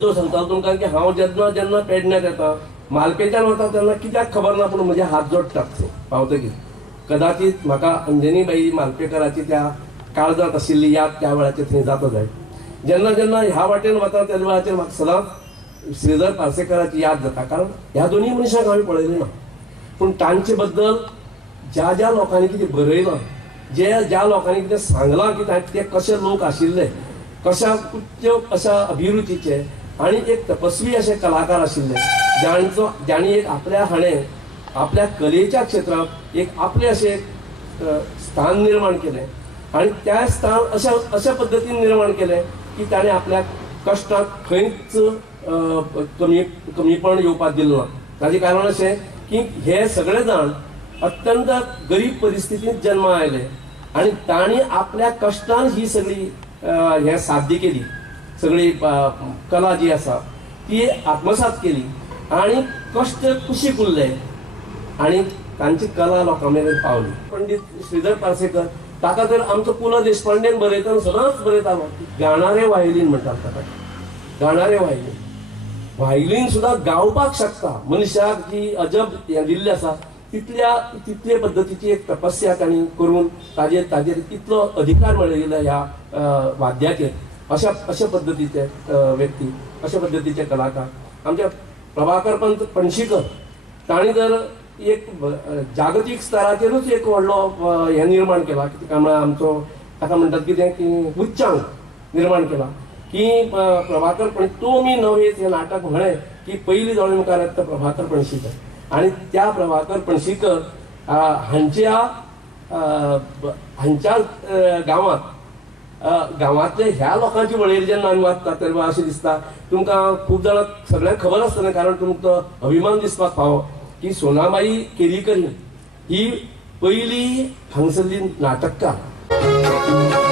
तो सांगता तुमकां की हांव जेन्ना जेन्ना पेडण्यात येता मालपेच्यान वता तेन्ना कित्याक खबर ना पूण म्हजे हात जोडटात पावतकीर कदाचित म्हाका अंजनीबाई मालपेकराची त्या काळजांत आशिल्ली याद त्या वेळाचेर थंय जाता जाय जेन्ना जेन्ना ह्या वाटेन वता त्या वेळाचेर म्हाका सदांच श्रीधर पार्सेकराची याद जाता कारण ह्या दोनूय मनशांक हांवें पळयलें ना पूण तांचे बद्दल ज्या ज्या लोकांनी कितें बरयलां ज्या लोकांनी कितें सांगलां की ते कशे लोक आशिल्ले कशा उच्च अशा अभिरुचीचे आणि एक तपस्वी असे कलाकार आशिल्ले ज्यांनी एक आपल्या हाणें आपल्या कलेच्या क्षेत्रात एक आपले असे स्थान निर्माण केले आणि त्या स्थान अशा पद्धतीने निर्माण केले की ताणें आपल्या कश्टाक खंयच कमीपण येवपाक दिलें ना ताजें कारण अशें की हे सगळे जाण अत्यंत गरीब परिस्थितींत जन्मा आयले आणि तांणी आपल्या कश्टान ही सगळी हे साध्य केली सगळी कला जी आसा ती आत्मसात केली आणि कष्ट कुशीक उरले आणि तांची कला लोकां मेरेन पावली पंडित श्रीधर पार्सेकर ताका तर आमचो पु ल देशपांडेन बरयतना सदांच बरयतालो गाणारे वायलीन म्हणटात ताका गाणारे वायलीन सुद्दां गावपाक शकता मनशाक जी अजब हे दिल्ली आसा तितले पद्धतीची एक तपस्या तांणी करून ताजेर इतलो अधिकार मेळयला ह्या वाद्याचेर अशा पद्धतीचे व्यक्ती अशा पद्धतीचे कलाकार आमचे प्रभाकर पंत पणशीकर तांणी तर एक जागतीक स्तराचेरूच एक व्हडलो हे निर्माण केला आमचो ताका म्हणटात कितें की उच्चांक निर्माण केला की प्रभाकर पण तो मी नव्हे हे नाटक म्हळें की पयलीं दोळे मुखार येता प्रभाकर पणशीकर आणि त्या प्रभाकर पणशीकर हांच्या गांवांतल्या ह्या लोकांची वळेरी जेन्ना आमी वाचता तेन्ना अशें दिसता तुमकां खूब जाणांक सगळ्यांक खबर आसतलें कारण तुमचो अभिमान दिसपाक फावो की सोनाबाई केरीकर ही पयली हांगसरली नाटककार